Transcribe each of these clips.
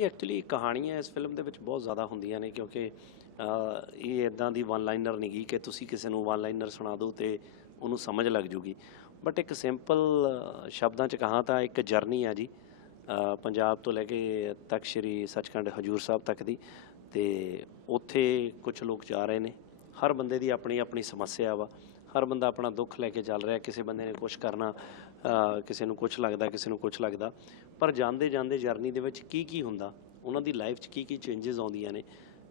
ਇਹ ਐਕਚੁਅਲੀ ਕਹਾਣੀਆਂ ਇਸ ਫਿਲਮ ਦੇ ਵਿੱਚ ਬਹੁਤ ਜ਼ਿਆਦਾ ਹੁੰਦੀਆਂ ਨੇ ਕਿਉਂਕਿ ਇਹ ਇਦਾਂ ਦੀ ਵਨ ਲਾਈਨਰ ਨਹੀਂ ਗੀ ਕਿ ਤੁਸੀਂ ਕਿਸੇ ਨੂੰ ਵਨ ਲਾਈਨਰ ਸੁਣਾ ਦਿਓ ਤੇ ਉਹਨੂੰ ਸਮਝ ਲੱਗ ਜੂਗੀ। ਬਟ ਇੱਕ ਸਿੰਪਲ ਸ਼ਬਦਾਂ ਚ ਕਹਾਂ ਤਾਂ ਇੱਕ ਜਰਨੀ ਆ ਜੀ ਪੰਜਾਬ ਤੋਂ ਲੈ ਕੇ ਤੱਕ ਸ੍ਰੀ ਸੱਚਖੰਡ ਹਜੂਰ ਸਾਹਿਬ ਤੱਕ ਦੀ ਤੇ ਉੱਥੇ ਕੁਝ ਲੋਕ ਜਾ ਰਹੇ ਨੇ। ਹਰ ਬੰਦੇ ਦੀ ਆਪਣੀ ਆਪਣੀ ਸਮੱਸਿਆ ਵਾ, ਹਰ ਬੰਦਾ ਆਪਣਾ ਦੁੱਖ ਲੈ ਕੇ ਚੱਲ ਰਿਹਾ, ਕਿਸੇ ਬੰਦੇ ਨੇ ਕੁਝ ਕਰਨਾ ਕਿਸੇ ਨੂੰ ਕੁਝ ਲੱਗਦਾ, ਕਿਸੇ ਨੂੰ ਕੁਝ ਲੱਗਦਾ। ਪਰ ਜਾਂਦੇ ਜਾਂਦੇ ਜਰਨੀ ਦੇ ਵਿੱਚ ਕੀ ਕੀ ਹੁੰਦਾ? ਉਹਨਾਂ ਦੀ ਲਾਈਫ 'ਚ ਕੀ ਕੀ ਚੇਂਜਸ ਆਉਂਦੀਆਂ ਨੇ?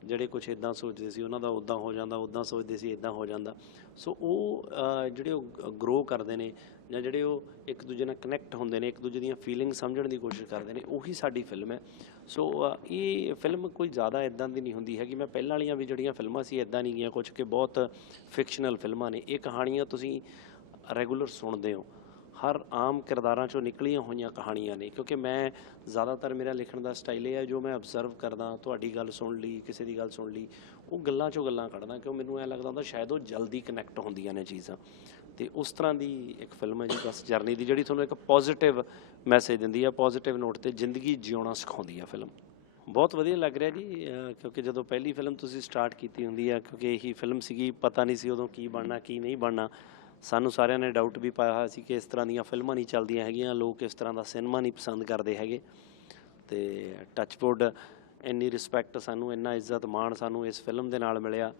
ਜਿਹੜੇ ਕੁਝ ਇਦਾਂ ਸੋਚਦੇ ਸੀ, ਉਹਨਾਂ ਦਾ ਉਦਾਂ ਹੋ ਜਾਂਦਾ ਉਦਾਂ ਸੋਚਦੇ ਸੀ ਇਦਾਂ ਹੋ ਜਾਂਦਾ। ਸੋ ਉਹ ਜਿਹੜੇ ਉਹ ਗਰੋ ਕਰਦੇ ਨੇ ਜਾਂ ਜਿਹੜੇ ਉਹ ਇੱਕ ਦੂਜੇ ਨਾਲ ਕਨੈਕਟ ਹੁੰਦੇ ਨੇ ਇੱਕ ਦੂਜੇ ਦੀਆਂ ਫੀਲਿੰਗ ਸਮਝਣ ਦੀ ਕੋਸ਼ਿਸ਼ ਕਰਦੇ ਨੇ, ਉਹੀ ਸਾਡੀ ਫਿਲਮ ਹੈ। ਸੋ ਇਹ ਫਿਲਮ ਕੋਈ ਜ਼ਿਆਦਾ ਇਦਾਂ ਦੀ ਨਹੀਂ ਹੁੰਦੀ ਹੈਗੀ। ਮੈਂ ਪਹਿਲਾਂ ਵਾਲੀਆਂ ਵੀ ਜਿਹੜੀਆਂ ਫਿਲਮਾਂ ਸੀ ਇਦਾਂ ਨਹੀਂ ਗਈਆਂ ਕੁਝ ਕਿ ਬਹੁਤ ਫਿਕਸ਼ਨਲ ਫਿਲਮਾਂ ਨੇ। ਇਹ ਕਹਾਣੀਆਂ ਤੁਸੀਂ ਰੈਗੂਲਰ ਸੁਣਦੇ ਹੋ। ਹਰ ਆਮ ਕਿਰਦਾਰਾਂ ਚੋਂ ਨਿਕਲੀਆਂ ਹੋਈਆਂ ਕਹਾਣੀਆਂ ਨੇ, ਕਿਉਂਕਿ ਮੈਂ ਜ਼ਿਆਦਾਤਰ ਮੇਰਾ ਲਿਖਣ ਦਾ ਸਟਾਈਲ ਇਹ ਹੈ, ਜੋ ਮੈਂ ਅਬਜ਼ਰਵ ਕਰਦਾ, ਤੁਹਾਡੀ ਗੱਲ ਸੁਣ ਲਈ, ਕਿਸੇ ਦੀ ਗੱਲ ਸੁਣ ਲਈ, ਉਹ ਗੱਲਾਂ ਚੋਂ ਗੱਲਾਂ ਕੱਢਦਾ, ਕਿਉਂ ਮੈਨੂੰ ਐ ਲੱਗਦਾ ਹੁੰਦਾ ਸ਼ਾਇਦ ਉਹ ਜਲਦੀ ਕਨੈਕਟ ਹੁੰਦੀਆਂ ਨੇ ਚੀਜ਼ਾਂ। ਤੇ ਉਸ ਤਰ੍ਹਾਂ ਦੀ ਇੱਕ ਫਿਲਮ ਹੈ ਜੀ, ਬਸ ਜਰਨੀ ਦੀ, ਜਿਹੜੀ ਤੁਹਾਨੂੰ ਇੱਕ ਪੋਜ਼ਿਟਿਵ ਮੈਸੇਜ ਦਿੰਦੀ ਹੈ ਪੋਜ਼ਿਟਿਵ ਨੋਟ ਤੇ ਜ਼ਿੰਦਗੀ ਜਿਉਣਾ ਸਿਖਾਉਂਦੀ ਹੈ ਫਿਲਮ ਬਹੁਤ ਵਧੀਆ ਲੱਗ ਰਿਹਾ ਜੀ ਕਿਉਂਕਿ ਜਦੋਂ ਪਹਿਲੀ ਫਿਲਮ ਤੁਸੀਂ ਸਟਾਰਟ ਕੀਤੀ ਹੁੰਦੀ ਹੈ, ਕਿਉਂਕਿ ਇਹੀ ਫਿਲਮ ਸੀਗੀ, ਪਤਾ ਨਹੀਂ ਸੀ ਉਦੋਂ ਕੀ ਬਣਨਾ, ਕੀ ਨਹੀਂ ਬਣਨਾ ਸਾਨੂੰ ਸਾਰਿਆਂ ਨੇ ਡਾਊਟ ਵੀ ਪਾਇਆ ਹੋਇਆ ਸੀ ਕਿ ਇਸ ਤਰ੍ਹਾਂ ਦੀਆਂ ਫਿਲਮਾਂ ਨਹੀਂ ਚੱਲਦੀਆਂ ਹੈਗੀਆਂ, ਲੋਕ ਇਸ ਤਰ੍ਹਾਂ ਦਾ ਸਿਨੇਮਾ ਨਹੀਂ ਪਸੰਦ ਕਰਦੇ ਹੈਗੇ। ਤੇ ਟੱਚਵੁੱਡ ਇੰਨੀ ਰਿਸਪੈਕਟ ਸਾਨੂੰ, ਇੰਨਾ ਇੱਜ਼ਤ ਮਾਣ ਸਾਨੂੰ ਇਸ ਫਿਲਮ ਦੇ ਨਾਲ ਮਿਲਿਆ।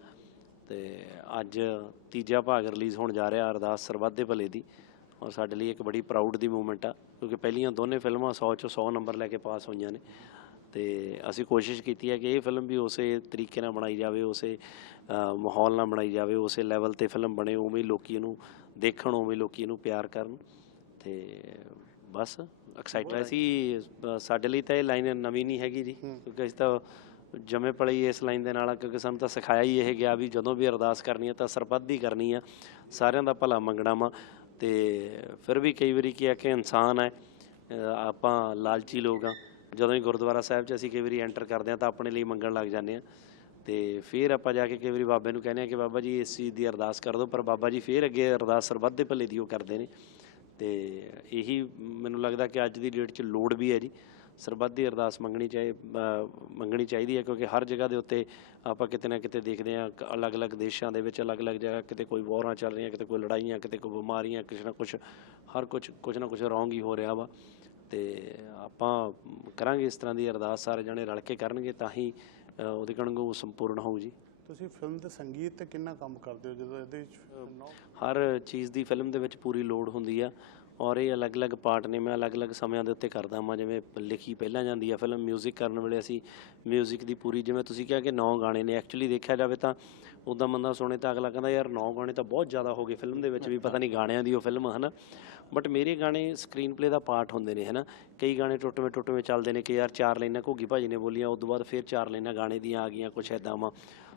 ਤੇ ਅੱਜ ਤੀਜਾ ਭਾਗ ਰਿਲੀਜ਼ ਹੋਣ ਜਾ ਰਿਹਾ ਅਰਦਾਸ ਸਰਬੱਤ ਦੇ ਭਲੇ ਦੀ। ਔਰ ਸਾਡੇ ਲਈ ਇੱਕ ਬੜੀ ਪ੍ਰਾਊਡ ਦੀ ਮੂਵਮੈਂਟ ਆ, ਕਿਉਂਕਿ ਪਹਿਲੀਆਂ ਦੋਨੇ ਫਿਲਮਾਂ 100 ਚੋਂ 100 ਨੰਬਰ ਲੈ ਕੇ ਪਾਸ ਹੋਈਆਂ ਨੇ। ਤੇ ਅਸੀਂ ਕੋਸ਼ਿਸ਼ ਕੀਤੀ ਹੈ ਕਿ ਇਹ ਫਿਲਮ ਵੀ ਉਸੇ ਤਰੀਕੇ ਨਾਲ ਬਣਾਈ ਜਾਵੇ ਉਸੇ ਮਾਹੌਲ ਨਾਲ ਬਣਾਈ ਜਾਵੇ ਉਸੇ ਲੈਵਲ ਤੇ ਫਿਲਮ ਬਣੇ ਉਵੇਂ ਹੀ ਲੋਕੀ ਇਹਨੂੰ ਦੇਖਣ ਉਵੇਂ ਲੋਕੀ ਇਹਨੂੰ ਪਿਆਰ ਕਰਨ। ਤੇ ਬਸ ਐਕਸਾਈਟਡ ਸੀ। ਸਾਡੇ ਲਈ ਤਾਂ ਇਹ ਲਾਈਨ ਨਵੀਂ ਨਹੀਂ ਹੈਗੀ ਜੀ ਕਿਉਂਕਿ ਅਸੀਂ ਤਾਂ ਜਮੇ ਹੀ ਇਸ ਲਾਈਨ ਦੇ ਨਾਲ ਕਿਉਂਕਿ ਸਾਨੂੰ ਤਾਂ ਸਿਖਾਇਆ ਹੀ ਇਹ ਗਿਆ ਵੀ ਜਦੋਂ ਵੀ ਅਰਦਾਸ ਕਰਨੀ ਹੈ ਤਾਂ ਸਰਬੱਤ ਦੀ ਕਰਨੀ ਆ ਸਾਰਿਆਂ ਦਾ ਭਲਾ ਮੰਗਣਾ ਵਾ। ਤੇ ਫਿਰ ਵੀ ਕਈ ਵਾਰੀ ਕੀ ਆ ਕਿ ਇਨਸਾਨ ਹੈ ਆਪਾਂ ਲਾਲਚੀ ਲੋਕ ਆ ਜਦੋਂ ਹੀ ਗੁਰਦੁਆਰਾ ਸਾਹਿਬ 'ਚ ਅਸੀਂ ਕਈ ਵਾਰੀ ਐਂਟਰ ਕਰਦੇ ਆ ਤਾਂ ਆਪਣੇ ਲਈ ਮੰਗਣ ਲੱਗ ਜਾਂਦੇ ਆ ਤੇ ਫਿਰ ਆਪਾਂ ਜਾ ਕੇ ਕਈ ਵਾਰੀ ਬਾਬੇ ਨੂੰ ਕਹਿੰਦੇ ਆ ਕਿ ਬਾਬਾ ਜੀ ਇਸ ਚੀਜ਼ ਦੀ ਅਰਦਾਸ ਕਰ ਦਿਓ, ਪਰ ਬਾਬਾ ਜੀ ਫਿਰ ਅੱਗੇ ਅਰਦਾਸ ਸਰਬੱਤ ਦੇ ਭਲੇ ਦੀ ਉਹ ਕਰਦੇ ਨੇ। ਤੇ ਇਹੀ ਮੈਨੂੰ ਲੱਗਦਾ ਕਿ ਅੱਜ ਦੀ ਡੇਟ 'ਚ ਲੋੜ ਵੀ ਹੈ ਜੀ। ਸਰਬੱਤ ਦੀ ਅਰਦਾਸ ਮੰਗਣੀ ਚਾਹੀ ਮੰਗਣੀ ਚਾਹੀਦੀ ਹੈ ਕਿਉਂਕਿ ਹਰ ਜਗ੍ਹਾ ਦੇ ਉੱਤੇ ਆਪਾਂ ਕਿਤੇ ਨਾ ਕਿਤੇ ਦੇਖਦੇ ਹਾਂ ਅਲੱਗ-ਅਲੱਗ ਦੇਸ਼ਾਂ ਦੇ ਵਿੱਚ ਅਲੱਗ-ਅਲੱਗ ਜਗ੍ਹਾ ਕਿਤੇ ਕੋਈ ਵਾਰਾਂ ਚੱਲ ਰਹੀਆਂ, ਕਿਤੇ ਕੋਈ ਲੜਾਈਆਂ, ਕਿਤੇ ਕੋਈ ਬਿਮਾਰੀਆਂ ਕਿਸੇ ਨਾ ਕੁਛ, ਹਰ ਕੁਛ ਕੁਛ ਨਾ ਕੁਛ ਰੌਂਗ ਹੀ ਹੋ ਰਿਹਾ ਵਾ। ਤੇ ਆਪਾਂ ਕਰਾਂਗੇ ਇਸ ਤਰ੍ਹਾਂ ਦੀ ਅਰਦਾਸ ਸਾਰੇ ਜਣੇ ਰਲ ਕੇ ਕਰਨਗੇ ਤਾਂ ਹੀ ਅ, ਉਹਦੇ ਕਣਗੋ ਸੰਪੂਰਨ ਹੋਊ ਜੀ ਤੁਸੀਂ ਫਿਲਮ ਦੇ ਸੰਗੀਤ ਤੇ ਕਿੰਨਾ ਕੰਮ ਕਰਦੇ ਹੋ ਜਦੋਂ ਇਹਦੇ ਵਿੱਚ ਅਹ, ਨੌ- ਹਰ ਚੀਜ਼ ਦੀ ਫਿਲਮ ਦੇ ਵਿੱਚ ਪੂਰੀ ਲੋਡ ਹੁੰਦੀ ਆ ਔਰ ਇਹ ਅਲੱਗ-ਅਲੱਗ ਪਾਰਟ ਨੇ ਮੈਂ ਅਲੱਗ-ਅਲੱਗ ਸਮਿਆਂ ਦੇ ਉੱਤੇ ਕਰਦਾ ਹਾਂ ਜਿਵੇਂ ਲਿਖੀ ਪਹਿਲਾਂ ਜਾਂਦੀ ਆ ਫਿਲਮ 뮤직 ਕਰਨ ਵੇਲੇ ਅਸੀਂ 뮤직 ਦੀ ਪੂਰੀ ਜਿਵੇਂ ਤੁਸੀਂ ਕਿਹਾ ਕਿ 9 ਗਾਣੇ ਨੇ ਐਕਚੁਅਲੀ ਦੇਖਿਆ ਜਾਵੇ ਤਾਂ ਉਦਾਂ ਬੰਦਾ ਸੁਣੇ ਤਾਂ ਅਗਲਾ ਕਹਿੰਦਾ, ਯਾਰ ਨੌ ਗਾਣੇ ਤਾਂ ਬਹੁਤ ਜ਼ਿਆਦਾ ਹੋ ਗਏ ਫਿਲਮ ਦੇ ਵਿੱਚ ਵੀ, ਪਤਾ ਨਹੀਂ ਗਾਣਿਆਂ ਦੀ ਉਹ ਫਿਲਮ, ਹਨਾ? ਬਟ ਮੇਰੇ ਗਾਣੇ ਸਕਰੀਨ ਪਲੇ ਦਾ ਪਾਰਟ ਹੁੰਦੇ ਨੇ, ਹਨਾ? ਕਈ ਗਾਣੇ ਟੁੱਟਵੇਂ ਟੁੱਟਵੇਂ ਚੱਲਦੇ ਨੇ ਕਿ ਯਾਰ ਚਾਰ ਲਾਈਨਾਂ ਘੁੱਗੀ ਭਾਜੀ ਨੇ ਬੋਲੀਆਂ, ਉਸ ਤੋਂ ਬਾਅਦ ਫਿਰ ਚਾਰ ਲਾਈਨਾਂ ਗਾਣੇ ਦੀਆਂ ਆ ਗਈਆਂ, ਕੁਛ ਐਦਾਂ ਵਾ।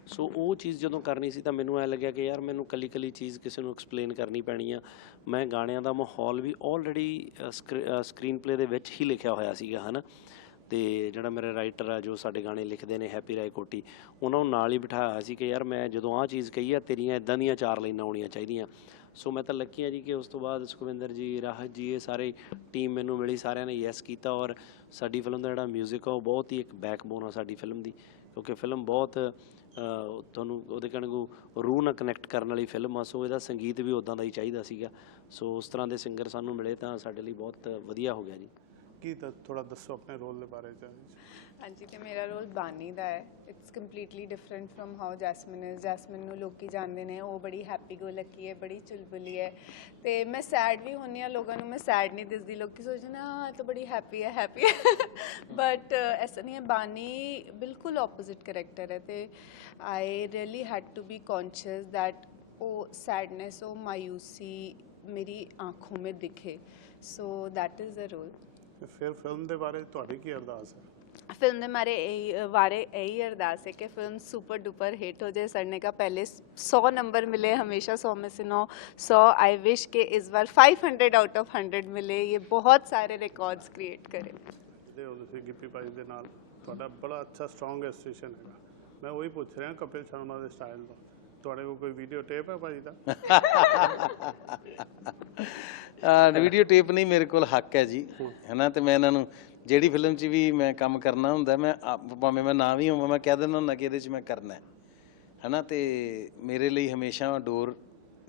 ਸੋ ਉਹ ਚੀਜ਼ ਜਦੋਂ ਕਰਨੀ ਸੀ ਤਾਂ ਮੈਨੂੰ ਐ ਲੱਗਿਆ ਕਿ ਯਾਰ ਮੈਨੂੰ ਕੱਲੀ ਕੱਲੀ ਚੀਜ਼ ਕਿਸੇ ਨੂੰ ਐਕਸਪਲੇਨ ਕਰਨੀ ਪੈਣੀ ਆ। ਮੈਂ ਗਾਣਿਆਂ ਦਾ ਮਾਹੌਲ ਵੀ ਆਲਰੇਡੀ ਸਕਰੀਨ ਪਲੇ ਦੇ ਵਿੱਚ ਹੀ ਲਿਖਿਆ ਹੋਇਆ ਸੀਗਾ, ਹਨਾ? ਤੇ ਜਿਹੜਾ ਮੇਰੇ ਰਾਈਟਰ ਆ, ਜੋ ਸਾਡੇ ਗਾਣੇ ਲਿਖਦੇ ਨੇ ਹੈਪੀ ਰਾਏ ਕੋਟੀ ਉਹਨਾਂ ਨੂੰ ਨਾਲ ਹੀ ਬਿਠਾਇਆ ਹੋਇਆ ਸੀ ਕਿ ਯਾਰ ਮੈਂ ਜਦੋਂ ਆਹ ਚੀਜ਼ ਕਹੀ ਆ, ਤੇਰੀਆਂ ਇਦਾਂ ਦੀਆਂ ਚਾਰ ਲਾਈਨਾਂ ਆਉਣੀਆਂ ਚਾਹੀਦੀਆਂ। ਸੋ ਮੈਂ ਤਾਂ ਲੱਕੀ ਆ ਜੀ ਕਿ ਉਸ ਤੋਂ ਬਾਅਦ ਸੁਖਵਿੰਦਰ ਜੀ, ਰਾਹਤ ਜੀ, ਇਹ ਸਾਰੇ ਟੀਮ ਮੈਨੂੰ ਮਿਲੀ, ਸਾਰਿਆਂ ਨੇ ਯੈਸ ਕੀਤਾ ਔਰ ਸਾਡੀ ਫਿਲਮ ਦਾ ਜਿਹੜਾ 뮤직 ਆ, ਉਹ ਬਹੁਤ ਹੀ ਇੱਕ ਬੈਕਬੋਨ ਆ ਸਾਡੀ ਫਿਲਮ ਦੀ। ਕਿਉਂਕਿ ਫਿਲਮ ਬਹੁਤ ਤੁਹਾਨੂੰ ਉਹਦੇ ਕਣਗੂ ਰੂਹ ਨਾਲ ਕਨੈਕਟ ਕਰਨ ਵਾਲੀ ਫਿਲਮ ਆ ਸੋ ਇਹਦਾ ਸੰਗੀਤ ਵੀ ਉਦਾਂ ਦਾ ਹੀ ਚਾਹੀਦਾ ਸੀਗਾ। ਸੋ ਉਸ ਤਰ੍ਹਾਂ ਦੇ ਸਿੰਗਰ ਸਾਨੂੰ ਮਿਲੇ ਤਾਂ ਸਾਡੇ ਲਈ ਬਹੁਤ ਵਧੀਆ ਹੋ ਗਿਆ ਜੀ। ਕੀ ਦ- ਥੋੜਾ ਦੱਸੋ ਆਪਣੇ ਰੋਲ ਦੇ ਬਾਰੇ ਚ ਹਾਂਜੀ, ਤੇ ਮੇਰਾ ਰੋਲ ਬਾਨੀ ਦਾ ਹੈ। It's completely different from how Jasmine is Jasmine ਨੂੰ ਲੋਕੀ ਜਾਣਦੇ ਨੇ, ਉਹ ਬੜੀ ਹੈਪੀ ਗੋ ਲੱਕੀ ਹੈ, ਬੜੀ ਚੁਲਬੁਲੀ ਹੈ। ਤੇ ਮੈਂ ਸੈਡ ਵੀ ਹੁੰਨੀ ਆ ਲੋਕਾਂ ਨੂੰ, ਮੈਂ ਸੈਡ ਨਹੀਂ ਦਿਸਦੀ। ਲੋਕੀ ਸੋਚਦੇ ਨੇ, ਹਾਂ ਤਾਂ ਬੜੀ ਹੈਪੀ ਹੈ ਹੈਪੀ ਹੈ। ਬਟ ਐਸਾ ਨਹੀਂ ਹੈ, ਬਾਨੀ ਬਿਲਕੁਲ ਆਪੋਜ਼ਿਟ ਕਰੈਕਟਰ ਹੈ ਤੇ I really had to be conscious that ਉਹ ਸੈਡਨੈਸ ਉਹ ਮਾਯੂਸੀ ਮੇਰੀ ਆਂਖੋਂ ਮੇ ਦਿਖੇ। So that is the role ਤੇ ਫਿਰ ਫਿਲਮ ਦੇ ਬਾਰੇ ਤੁਹਾਡੀ ਕੀ ਅਰਦਾਸ ਹੈ फिल्म ने हमारे यही- बारे यही अरदास है कि फिल्म सुपर डुपर हिट हो जाए सर ने कहा पहले सौ नंबर मिले हमेशा सौ में से नौ सौ आई विश के इस बार five hundred out of hundred मिले ये बहुत सारे रिकॉर्ड्स क्रिएट करें ਜਿਹੜੇ ਹੋ ਤੁਸੀਂ ਗਿੱਪੀ ਭਾਈ ਦੇ ਨਾਲ ਤੁਹਾਡਾ ਬੜਾ ਅੱਛਾ ਸਟਰੋਂਗ ਐਸੋਸੀਏਸ਼ਨ ਹੈਗਾ ਮੈਂ ਉਹੀ ਪੁੱਛ ਰਿਹਾ ਕਪਿਲ ਤੁਹਾਡੇ ਕੋਲ ਕੋਈ ਵੀਡੀਓ ਟੇਪ ਹੈ ਭਾਜੀ ਦਾ? ਵੀਡੀਓ ਟੇਪ ਨਹੀਂ ਮੇਰੇ ਕੋਲ ਹੱਕ ਹੈ ਜੀ ਹੈਨਾ? ਤੇ ਮੈਂ ਇਹਨਾਂ ਨੂੰ ਜਿਹੜੀ ਫਿਲਮ 'ਚ ਵੀ ਮੈਂ ਕੰਮ ਕਰਨਾ ਹੁੰਦਾ ਮੈਂ ਆਪ- ਭਾਵੇਂ ਮੈਂ ਨਾ ਵੀ ਹੋਵਾਂ ਮੈਂ ਕਹਿ ਦਿੰਦਾ ਹੁੰਦਾ ਕਿ ਇਹਦੇ 'ਚ ਮੈਂ ਕਰਨਾ ਹੈ ਹਨਾ? ਤੇ ਮੇਰੇ ਲਈ ਹਮੇਸ਼ਾ ਡੋਰ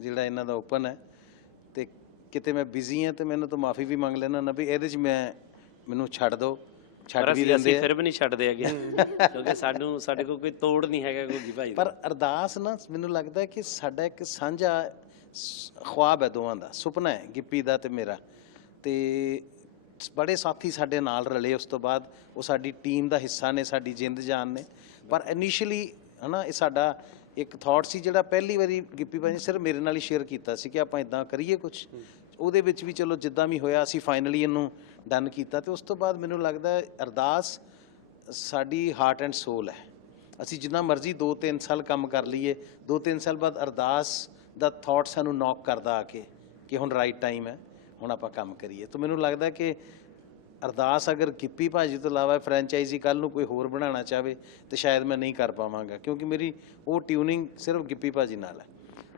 ਜਿਹੜਾ ਇਹਨਾਂ ਦਾ ਓਪਨ ਹੈ ਤੇ ਕਿਤੇ ਮੈਂ ਬਿਜ਼ੀ ਹਾਂ ਤੇ ਮੈਨੂੰ ਤਾਂ ਮਾਫੀ ਵੀ ਮੰਗ ਲੈਣਾ ਨਾ ਵੀ ਇਹਦੇ 'ਚ ਮੈਂ ਮੈਨੂੰ ਛੱਡ ਦਿਓ। ਛੱਡ ਵੀ ਦਿੰਦੇ ਆ। ਫਿਰ ਵੀ ਨਹੀਂ ਛੱਡਦੇ ਹੈਗੇ। ਕਿਉਂਕਿ ਸਾਨੂੰ ਸਾਡੇ ਕੋਲ ਕੋਈ ਤੋੜ ਨਹੀਂ ਹੈਗਾ ਕੋਈ ਭਾਈ ਪਰ ਅਰਦਾਸ ਨਾ ਮੈਨੂੰ ਲੱਗਦਾ ਕਿ ਸਾਡਾ ਇੱਕ ਸਾਂਝਾ ਖੁਆਬ ਹੈ ਦੋਵਾਂ ਦਾ। ਸੁਪਨਾ ਹੈ ਗਿੱਪੀ ਦਾ ਤੇ ਮੇਰਾ। ਤੇ ਬੜੇ ਸਾਥੀ ਸਾਡੇ ਨਾਲ ਰਲੇ ਉਸ ਤੋਂ ਬਾਅਦ। ਉਹ ਸਾਡੀ ਟੀਮ ਦਾ ਹਿੱਸਾ ਨੇ ਸਾਡੀ ਜਿੰਦ ਜਾਨ ਨੇ। ਪਰ ਇਨੀਸ਼ੀਅਲੀ ਹਨਾ ਇਹ ਸਾਡਾ ਇੱਕ ਥਾਟ ਸੀ ਜਿਹੜਾ ਪਹਿਲੀ ਵਾਰੀ ਗਿੱਪੀ ਭਾਈ ਨੇ ਸਿਰਫ ਮੇਰੇ ਨਾਲ ਹੀ ਸ਼ੇਅਰ ਕੀਤਾ ਸੀ ਕਿ ਆਪਾਂ ਇਦਾਂ ਕਰੀਏ ਕੁਝ ਉਹਦੇ ਵਿੱਚ ਵੀ ਚਲੋ ਜਿੱਦਾਂ ਵੀ ਹੋਇਆ, ਅਸੀਂ ਫਾਈਨਲੀ ਇਹਨੂੰ ਡਨ ਕੀਤਾ ਤੇ ਉਸ ਤੋਂ ਬਾਅਦ ਮੈਨੂੰ ਲੱਗਦਾ ਅਰਦਾਸ ਸਾਡੀ ਹਾਰਟ ਐਂਡ ਸੋਲ ਹੈ। ਅਸੀਂ ਜਿੰਨਾ ਮਰਜ਼ੀ 2-3 ਸਾਲ ਕੰਮ ਕਰ ਲਈਏ 2-3 ਸਾਲ ਬਾਅਦ ਅਰਦਾਸ ਦਾ ਥਾਟ ਸਾਨੂੰ ਨੌਕ ਕਰਦਾ ਆ ਕੇ ਕਿ ਹੁਣ ਰਾਈਟ ਟਾਈਮ ਹੈ, ਹੁਣ ਆਪਾਂ ਕੰਮ ਕਰੀਏ। ਤਾਂ ਮੈਨੂੰ ਲੱਗਦਾ ਕਿ ਅਰਦਾਸ ਅਗਰ ਗਿੱਪੀ ਭਾਜੀ ਤੋਂ ਇਲਾਵਾ ਫਰੈਂਚਾਈਜ਼ੀ ਕੱਲ ਨੂੰ ਕੋਈ ਹੋਰ ਬਣਾਉਣਾ ਚਾਹਵੇ, ਤੇ ਸ਼ਾਇਦ ਮੈਂ ਨਹੀਂ ਕਰ ਪਾਵਾਂਗਾ, ਕਿਉਂਕਿ ਮੇਰੀ ਉਹ ਟਿਊਨਿੰਗ ਸਿਰਫ ਗਿੱਪੀ ਭਾਜੀ ਨਾਲ ਹੈ।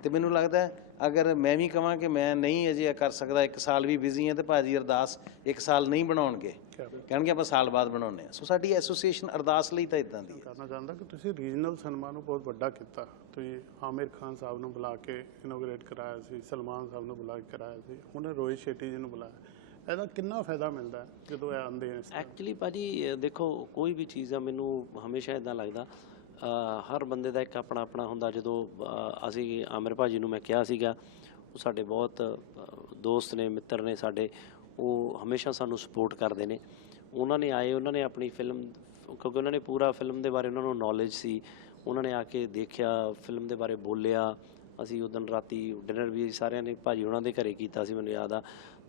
ਤੇ ਮੈਨੂੰ ਲੱਗਦਾ ਅਗਰ ਮੈਂ ਵੀ ਕਹਾਂ ਕਿ ਮੈਂ ਨਹੀਂ ਅਜੇ ਇਹ ਕਰ ਸਕਦਾ ਇੱਕ ਸਾਲ ਵੀ ਬਿਜ਼ੀ ਹਾਂ ਤੇ ਭਾਜੀ ਅਰਦਾਸ ਇੱਕ ਸਾਲ ਨਹੀਂ ਬਣਾਉਣਗੇ। ਕਹਿਣਗੇ ਆਪਾਂ ਸਾਲ ਬਾਅਦ ਬਣਾਉਂਦੇ ਆ ਸੋ ਸਾਡੀ ਐਸੋਸੀਏਸ਼ਨ ਅਰਦਾਸ ਲਈ ਤਾਂ ਇਦਾਂ ਦੀ ਹੈ। ਕਰਨਾ ਚਾਹੁੰਦਾ ਕਿ ਤੁਸੀਂ ਰੀਜਨਲ ਸਿਨੇਮਾ ਨੂੰ ਬਹੁਤ ਵੱਡਾ ਕੀਤਾ। ਤੁਸੀਂ ਆਮਿਰ ਖਾਨ ਸਾਹਿਬ ਨੂੰ ਬੁਲਾ ਕੇ ਇਨੋਗ੍ਰੇਟ ਕਰਾਇਆ ਸੀ ਸਲਮਾਨ ਸਾਹਿਬ ਨੂੰ ਬੁਲਾ ਕੇ ਕਰਾਇਆ ਸੀ ਹੁਣ ਰੋਹਿਤ ਸ਼ੈਟੀ ਜੀ ਨੂੰ ਬੁਲਾਇਆ। ਇਹਦਾ ਕਿੰਨਾ ਫਾਇਦਾ ਮਿਲਦਾ ਹੈ ਜਦੋਂ ਇਹ ਆਉਂਦੇ ਨੇ? ਐਕਚੁਅਲੀ ਭਾਜੀ ਦੇਖੋ ਕੋਈ ਵੀ ਚੀਜ਼ ਆ ਮੈਨੂੰ ਹਮੇਸ਼ਾ ਇਦਾਂ ਲੱਗਦਾ ਹਰ ਬੰਦੇ ਦਾ ਇੱਕ ਆਪਣਾ ਆਪਣਾ ਹੁੰਦਾ। ਜਦੋਂ ਅਸੀਂ ਆਮਿਰ ਭਾਜੀ ਨੂੰ ਮੈਂ ਕਿਹਾ ਸੀਗਾ, ਉਹ ਸਾਡੇ ਬਹੁਤ ਦੋਸਤ ਨੇ, ਮਿੱਤਰ ਨੇ ਸਾਡੇ, ਉਹ ਹਮੇਸ਼ਾ ਸਾਨੂੰ ਸਪੋਰਟ ਕਰਦੇ ਨੇ। ਉਹਨਾਂ ਨੇ ਆਏ, ਉਹਨਾਂ ਨੇ ਆਪਣੀ ਫਿਲਮ ਕਿਉਂਕਿ ਉਹਨਾਂ ਨੇ ਪੂਰਾ ਫਿਲਮ ਦੇ ਬਾਰੇ ਉਹਨਾਂ ਨੂੰ ਨੌਲੇਜ ਸੀ। ਉਹਨਾਂ ਨੇ ਆ ਕੇ ਦੇਖਿਆ ਫਿਲਮ ਦੇ ਬਾਰੇ ਬੋਲਿਆ। ਅਸੀਂ ਉਦੋਂ ਰਾਤੀ ਡਿਨਰ ਵੀ ਸਾਰਿਆਂ ਨੇ, ਭਾਜੀ ਉਹਨਾਂ ਦੇ ਘਰੇ ਕੀਤਾ ਸੀ, ਮੈਨੂੰ ਯਾਦ ਆ।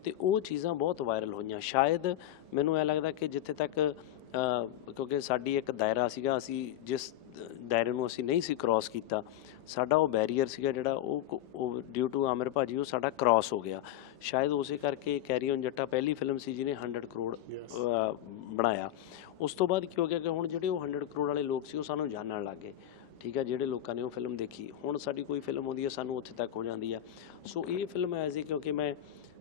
ਤੇ ਉਹ ਚੀਜ਼ਾਂ ਬਹੁਤ ਵਾਇਰਲ ਹੋਈਆਂ। ਸ਼ਾਇਦ ਮੈਨੂੰ ਐ ਲੱਗਦਾ ਕਿ ਜਿੱਥੇ ਤੱਕ ਕਿਉਂਕਿ ਸਾਡੀ ਇੱਕ ਦਾਇਰਾ ਸੀਗਾ ਅਸੀਂ ਜਿਸ ਦਾਇਰੇ ਨੂੰ ਅਸੀਂ ਨਹੀਂ ਸੀ ਕ੍ਰਾਸ ਕੀਤਾ ਸਾਡਾ ਉਹ ਬੈਰੀਅਰ ਸੀਗਾ ਜਿਹੜਾ ਉਹ ਡਿਊ ਟੂ ਆਮਿਰ ਭਾਜੀ ਉਹ ਸਾਡਾ ਕ੍ਰਾਸ ਹੋ ਗਿਆ। ਸ਼ਾਇਦ ਉਸੇ ਕਰਕੇ ਕੈਰੀ ਔਨ ਜੱਟਾ ਪਹਿਲੀ ਫਿਲਮ ਸੀ ਜਿਹਨੇ 100 ਕਰੋੜ ਬਣਾਇਆ। ਉਸ ਤੋਂ ਬਾਅਦ ਕੀ ਹੋ ਗਿਆ ਕਿ ਹੁਣ ਜਿਹੜੇ ਉਹ 100 ਕਰੋੜ ਵਾਲੇ ਲੋਕ ਸੀ ਉਹ ਸਾਨੂੰ ਜਾਣਨ ਲੱਗ ਗਏ। ਠੀਕ ਹੈ ਜਿਹੜੇ ਲੋਕਾਂ ਨੇ ਉਹ ਫਿਲਮ ਦੇਖੀ। ਹੁਣ ਸਾਡੀ ਕੋਈ ਫਿਲਮ ਆਉਂਦੀ ਹੈ ਸਾਨੂੰ ਉੱਥੇ ਤੱਕ ਹੋ ਜਾਂਦੀ ਆ। ਸੋ ਇਹ ਫਿਲਮ ਐਜ਼ ਏ ਕਿਉਂਕਿ ਮੈਂ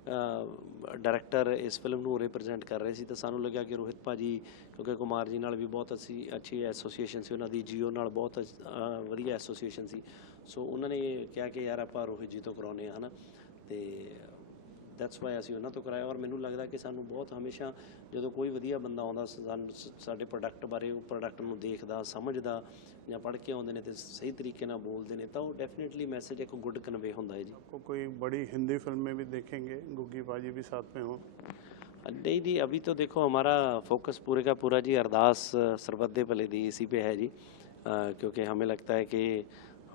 ਡਾਇਰੈਕਟਰ ਇਸ ਫਿਲਮ ਨੂੰ ਰਿਪਰੈਜ਼ੈਂਟ ਕਰ ਰਹੇ ਸੀ ਤਾਂ ਸਾਨੂੰ ਲੱਗਿਆ ਕਿ ਰੋਹਿਤ ਭਾਜੀ ਕਿਉਂਕਿ ਕੁਮਾਰ ਜੀ ਨਾਲ ਵੀ ਬਹੁਤ ਅਸੀਂ ਅੱਛੀ ਐਸੋਸੀਏਸ਼ਨ ਸੀ, ਉਹਨਾਂ ਦੀ ਜੀਓ ਨਾਲ ਬਹੁਤ ਵਧੀਆ ਐਸੋਸੀਏਸ਼ਨ ਸੀ। ਸੋ ਉਹਨਾਂ ਨੇ ਕਿਹਾ ਕਿ ਯਾਰ ਆਪਾਂ ਰੋਹਿਤ ਜੀ ਤੋਂ ਕਰਾਉਨੇ ਆ ਹਨਾ? ਤੇ ਦੈਟਸ ਵਾਈ ਅਸੀਂ ਉਹਨਾਂ ਤੋਂ ਕਰਾਇਆ ਔਰ ਮੈਨੂੰ ਲੱਗਦਾ ਕਿ ਸਾਨੂੰ ਬਹੁਤ ਹਮੇਸ਼ਾ ਜਦੋਂ ਕੋਈ ਵਧੀਆ ਬੰਦਾ ਆਉਂਦਾ ਸਾਨੂੰ- ਸ- ਸਾਡੇ ਪ੍ਰੋਡਕਟ ਬਾਰੇ ਉਹ ਪ੍ਰੋਡਕਟ ਨੂੰ ਦੇਖਦਾ ਸਮਝਦਾ ਜਾਂ ਪੜ੍ਹ ਕੇ ਆਉਂਦੇ ਨੇ ਤੇ ਸਹੀ ਤਰੀਕੇ ਨਾਲ ਬੋਲਦੇ ਨੇ ਤਾਂ ਉਹ ਡੈਫੀਨਿਟਲੀ ਮੈਸੇਜ ਇੱਕ ਗੁੱਡ ਕਨਵੇ ਹੁੰਦਾ ਹੈ ਜੀ को कोई बड़ी हिंदी फिल्म में भी देखेंगे गुग्गी बाजी भी साथ में हो नहीं जी अभी तो देखो हमारा फोकस पूरे का पूरा जी अरदास सरबत दे भले दी इसी पे है जी अ, क्योंकि हमें लगता है कि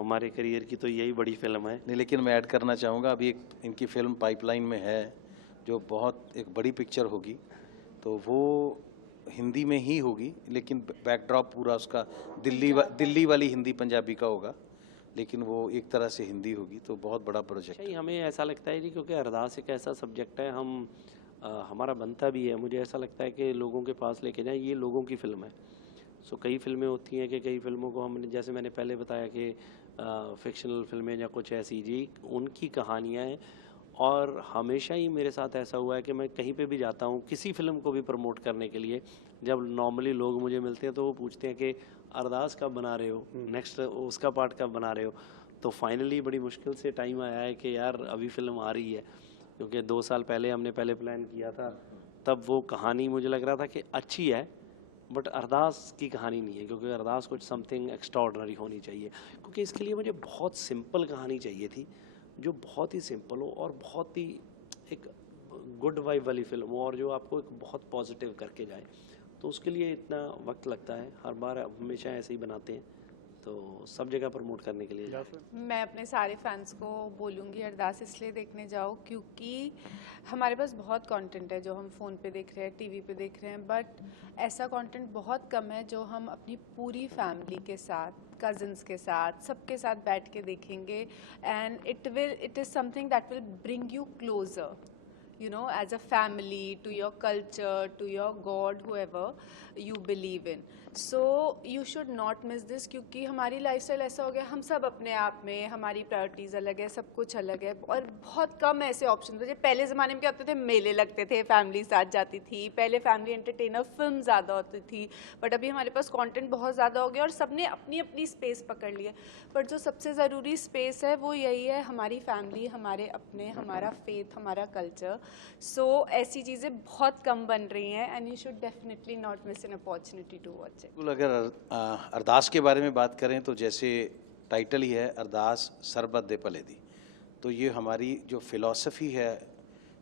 हमारे करियर की तो यही बड़ी फ़िल्म है। नहीं लेकिन मैं ऐड करना चाहूँगा अभी एक इनकी फ़िल्म पाइपलाइन में है जो बहुत एक बड़ी पिक्चर होगी तो वो हिंदी में ही होगी लेकिन बैकड्रॉप पूरा उसका दिल्ली वा, दिल्ली वाली हिंदी पंजाबी का होगा लेकिन वो एक तरह से हिंदी होगी तो बहुत बड़ा प्रोजेक्ट है। हमें ऐसा लगता है जी क्योंकि अरदास एक ऐसा सब्जेक्ट है हम अ, हमारा बनता भी है मुझे ऐसा लगता है कि लोगों के पास लेके जाएँ ये लोगों की फ़िल्म है। सो कई फ़िल्में होती हैं कि कई फ़िल्मों को हमने जैसे मैंने पहले बताया कि फिक्शनल फ़िल्में या कुछ ऐसी जी उनकी कहानियाँ हैं। और हमेशा ही मेरे साथ ऐसा हुआ है कि मैं कहीं पे भी जाता हूँ किसी फ़िल्म को भी प्रमोट करने के लिए जब नॉर्मली लोग मुझे मिलते हैं तो वो पूछते हैं कि अरदास कब बना रहे हो? नेक्स्ट उसका पार्ट कब बना रहे हो? तो फाइनली बड़ी मुश्किल से टाइम आया है कि यार अभी फ़िल्म आ रही है। क्योंकि दो साल पहले हमने पहले प्लान किया था। तब वो कहानी मुझे लग रहा था कि अच्छी है बट अरदास की कहानी नहीं है, क्योंकि अरदास कुछ समथिंग एक्स्ट्रॉडनरी होनी चाहिए। क्योंकि इसके लिए मुझे बहुत सिंपल कहानी चाहिए थी, जो बहुत ही सिंपल हो और बहुत ही एक गुड वाइब वाली फ़िल्म हो और जो आपको एक बहुत पॉजिटिव करके जाए। तो उसके लिए इतना वक्त लगता है। हर बार हमेशा ऐसे ही बनाते हैं। तो सब जगह प्रमोट करने के लिए मैं अपने सारे फैंस को बोलूँगी अरदास इसलिए देखने जाओ क्योंकि हमारे पास बहुत कंटेंट है जो हम फ़ोन पे देख रहे हैं टीवी पे देख रहे हैं बट ऐसा कंटेंट बहुत कम है जो हम अपनी पूरी फैमिली के साथ कज़न्स के साथ सबके साथ बैठ के देखेंगे। And it will it is something that will bring you closer you know as a family to your culture to your god whoever you believe in. So you should not miss this क्योंकि हमारी lifestyle ऐसा हो गया, हम सब अपने आप में, हमारी प्रायोरिटीज़ अलग है, सब कुछ अलग है और बहुत कम ऐसे ऑप्शन थे पहले ज़माने में क्या होते थे, मेले लगते थे फैमिली साथ जाती थी, पहले फैमिली एंटरटेनर फ़िल्म ज़्यादा होती थी बट अभी हमारे पास कॉन्टेंट बहुत ज़्यादा हो गया और सबने अपनी अपनी स्पेस पकड़ ली है। बट जो सबसे ज़रूरी स्पेस है, वो यही है हमारी फैमिली हमारे अपने, हमारा फेथ हमारा कल्चर सो ऐसी चीज़ें बहुत कम बन रही हैं and you should definitely not miss an opportunity to watch बिल्कुल अगर अरदास के बारे में बात करें तो जैसे टाइटल ही है अरदास सरबत दे पले दी। तो ये हमारी जो फिलॉसफी है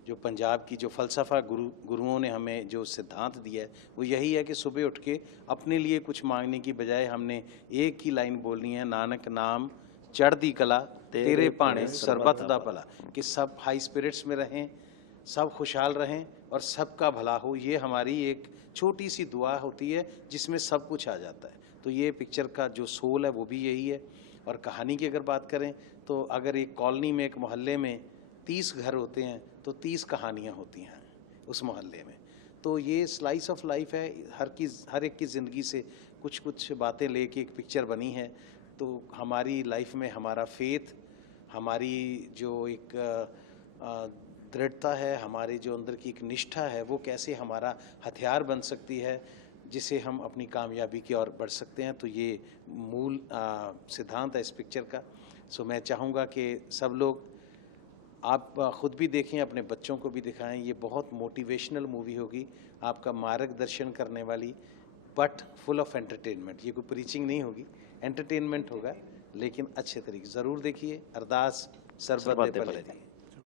जो पंजाब की जो फ़लसफ़ा गुरु गुरुओं ने हमें जो सिद्धांत दिया है वो यही है कि सुबह उठ के अपने लिए कुछ मांगने की बजाय हमने एक ही लाइन बोलनी है नानक नाम चढ़दी कला तेरे पाने सरबत दा भला कि सब हाई स्पिरिट्स में रहें सब खुशहाल रहें और सबका भला हो ये हमारी एक छोटी सी दुआ होती है जिसमें सब कुछ आ जाता है। तो ये पिक्चर का जो सोल है वो भी यही है। और कहानी की अगर बात करें तो अगर एक कॉलोनी में एक मोहल्ले में तीस घर होते हैं तो तीस कहानियाँ होती हैं उस मोहल्ले में। तो ये स्लाइस ऑफ़ लाइफ है हर की हर एक की ज़िंदगी से कुछ कुछ बातें लेके एक पिक्चर बनी है। तो हमारी लाइफ में हमारा फेथ हमारी जो एक अ, अ, दृढ़ता है हमारे जो अंदर की एक निष्ठा है वो कैसे हमारा हथियार बन सकती है जिसे हम अपनी कामयाबी की ओर बढ़ सकते हैं तो ये मूल सिद्धांत है इस पिक्चर का। सो मैं चाहूँगा कि सब लोग आप खुद भी देखें अपने बच्चों को भी दिखाएँ। ये बहुत मोटिवेशनल मूवी होगी आपका मार्गदर्शन करने वाली बट फुल ऑफ़ एंटरटेनमेंट ये कोई प्रीचिंग नहीं होगी एंटरटेनमेंट होगा लेकिन अच्छे तरीके ज़रूर देखिए अरदास सरबत